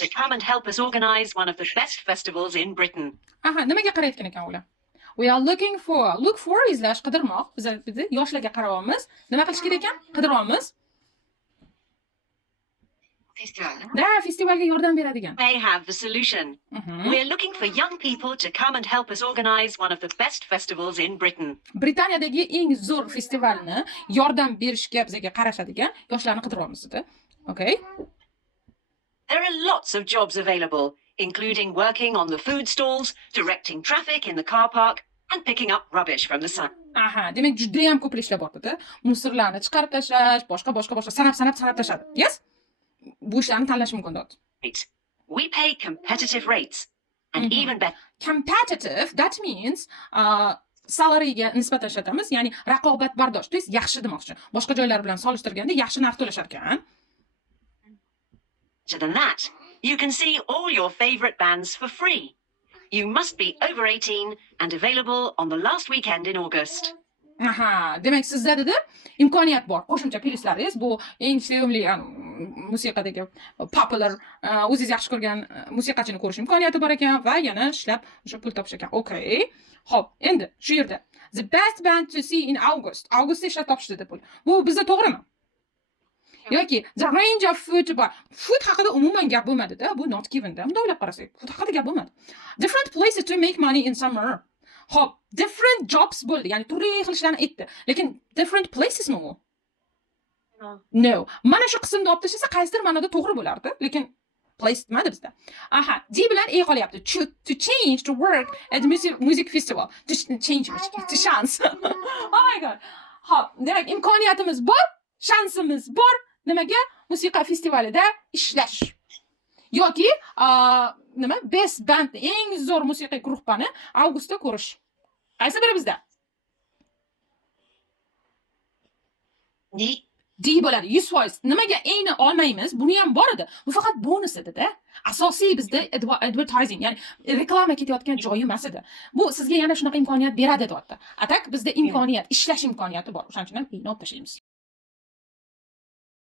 to come and help us organize one of the best festivals in Britain. Aha, nimaga qarayotgan ekan ular? We are looking for. Look for izlash, qidirmoq. Biz yoshlarga qarayapmiz. Nima qilish kerak ekan? Qidiryapmiz. Festivalga yordam beradigan. They have the solution. We're looking for young people to come and help us organize one of the best festivals in Britain. Britaniyadagi eng zo'r festivalni yordam berishga bizga qarashadigan yoshlarni qidiryapmiz dedi. Okay? There are lots of jobs available, including working on the food stalls, directing traffic in the car park, and picking up rubbish from the sun. Aha, demak juda ham ko'p ishlar bor dedi. Musorlarni chiqarib tashlash, boshqa sanab tashladi. Yes? Bu ishlarni tanlash mumkin dedi. We pay competitive rates and even better. Competitive, that means salaryga nisbatan ishlatamiz, ya'ni raqobatbardosh, to есть yaxshi demoqchi. Boshqa joylar bilan solishtirganda yaxshi narx to'lashar ekan. Than that, you can see all your favorite bands for free. You must be over 18 and available on the last weekend in August. Aha, demak sizda dedi imkoniyat bor. Qo'shimcha playlislaringiz bu eng sevimli musiqadagi popular o'zingiz yaxshi ko'rgan musiqachini ko'rish imkoniyati bor ekan va yana ishlab o'sha pul topish ekan. Okay. Xo'p, endi shu yerda the best band to see in August. Augustda ishlab topish dedi pul. Bu bizda to'g'rimi? Yoki the range of food bar. Food haqida umuman gap bo'lmadi-da. Bu not given-da. Bunday o'ylab qarasak, food haqida gap bo'lmadi. Different places to make money in summer. Hop, different jobs bo'ldi. Ya'ni turli xil ishlarni aytdi. Lekin different places mi u? No. Mana shu qismni olib tashlasa qaysidir ma'noda to'g'ri bo'lardi, lekin place demadi bizda. Aha, D bilan E qolyapti. To change to work at music festival. To change to chance. Oh my god. Hop, demak imkoniyatimiz bor, shansimiz bor. Nimaga? Musiqa festivalida ishlash. Yoki nima? Best band, eng zo'r musiqiy guruhni avgustda ko'rish. Qaysi biri bizda? D bo'ladi. 100%. Nimaga A'ni olmaymiz? Buni ham bor edi. Bu faqat bonus edi-da. Asosiy bizda advertising, ya'ni reklama ketayotgan joyi emas edi. Bu sizga yana shunaqa imkoniyat beradi deyapti. Atak bizda imkoniyat, ishlash imkoniyati bor. O'shaning uchun ham A'ni olib tashlaymiz.